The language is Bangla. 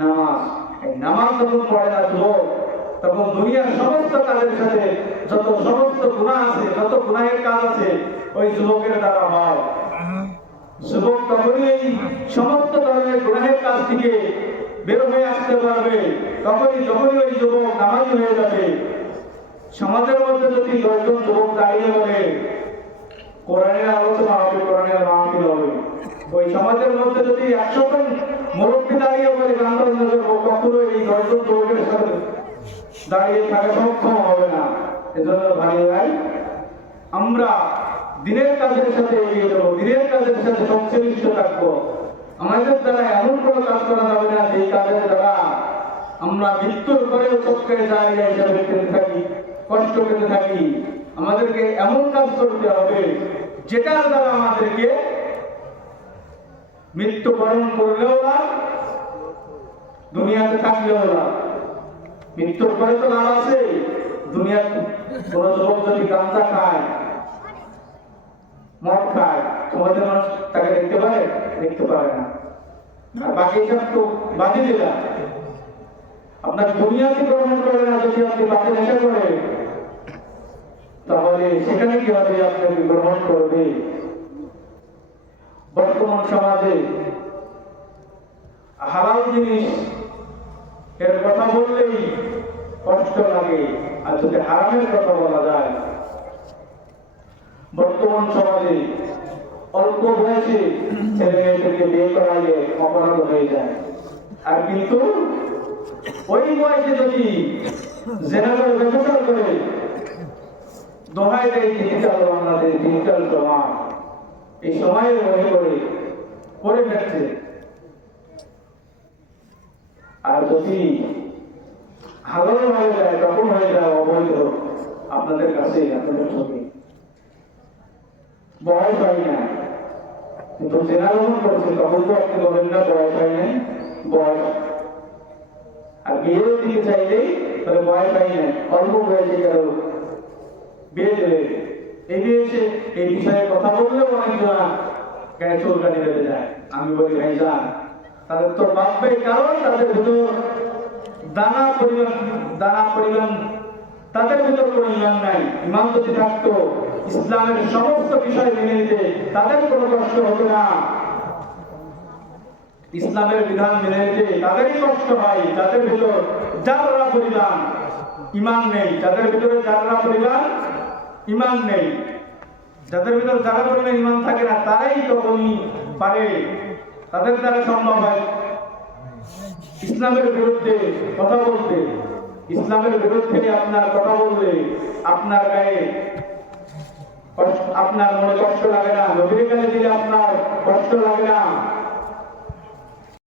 নামাজ। এই নামাজ যখন পড়ে না যুবক, তখন দুনিয়ার সমস্ত কাজের সাথে যত সমস্ত গুনাহ আছে, যত গুনাহের কাজ আছে, ওই যুবকের দ্বারা হয়। যুবক তখনই এই সমস্ত ধরনের গুনাহের কাজ থেকে বের হয়ে আসতে পারবে যখনই ওই যুবক নামাজি হয়ে যাবে। সমাজের মধ্যে যদি 10 জন যুবক দাঁড়িয়ে বলে কোরআনের আলোচনা হবে, কোরআনের মাহফিল হবে, ওই সমাজের মধ্যে যদি 100 জন মুরব্বী দাঁড়িয়ে বলে গান বাজনা করবো, কখনো এই 10 জন যুবকের সাথে দাঁড়িয়ে থাকা সক্ষম হবে না। এজন্য ভাই ভাই, আমরা দিনের কাজের সাথে এগিয়ে যাবো, দিনের কাজের সাথে সংশ্লিষ্ট থাকবো। আমাদের দ্বারা এমন কোনো কাজ করা যাবে না যে কাজের দ্বারা আমরা মৃত্যুর পরেও চক্রে জায়গা হিসাবে পেতে থাকি, কষ্ট পেতে থাকি। আমাদেরকে এমন কাজ করতে হবে যেটার দ্বারা আমাদেরকে মৃত্যুবরণ করলেও না, দুনিয়াতে থাকলেও না। মৃত্যুর পরে তো লাভ আছে। দুনিয়ার কোন যুবক যদি গাঁজা খায়, মদ খায়, সমাজের মানুষ তাকে দেখতে পারে? দেখতে পারে না। আর বাকি সব তো বাদই দিলাম। আপনার দুনিয়াকে গ্রহণ করে না, যদি আপনি বাদে নেশা করে, তাহলে সেখানে কি হবে? আপনাকে গ্রহণ করবে। বর্তমান সমাজে হালাল জিনিস এর কথা বললেই কষ্ট লাগে, আর যদি হারামের কথা বলা যায়, বর্তমান সমাজে অল্প বয়সে ছেলে মেয়েদেরকে বিয়ে করাইলে অপরাধ হয়ে যায়। আর কিন্তু ওই বয়সে যদি জেনা করে ব্যবসা করে, দোহাই দেয় ডিজিটাল বাংলাদেশ, ডিজিটাল সমাজ, এই সময়ের মনে করে ফেলছে। আর যদি হালাল হয়ে যায়, তখন হয়ে যায় অবৈধ আপনাদের কাছে, আপনাদের ছবি বয়স হয় না। কিন্তু জেনা যখন করছে, তখন তো আপনি বলেন না বয়স হয় না, বয়স। আর বিয়ে দিতে চাইলেই তাহলে বয়স হয় না, অল্প বয়সে গেল বিয়ে দেবে। এই বিষয়ে কথা বললেও অনেকজন গায়ে চুলকানি বেঁধে যায়। আমি বলি ভাই যান, তাদের তো ভাববে, কারণ তাদের ভিতর দানা পরিমাণ তাদের ভিতর কোনো ইমান নাই। ইমান যদি থাকতো, ইসলামের সমস্ত বিষয় মেনে নিতে তাদের কোনো কষ্ট হতো না। ইসলামের বিধান মেনে নিতে তাদেরই কষ্ট হয়, যাদের ভিতর যারা পরিমাণ ইমান নেই, যাদের ভিতরে যারা পরিমাণ ইমান নেই, যাদের ভিতর যারা পরিমাণ ইমান থাকে না, তারাই তখনই পারে, তাদের দ্বারা সম্ভব হয় ইসলামের বিরুদ্ধে কথা বলতে। ইসলামের বিরুদ্ধে আপনার কথা বললে আপনার গায়ে, আপনার মনে কষ্ট লাগে না, নবীর গায়ে দিলে আপনার কষ্ট লাগে না।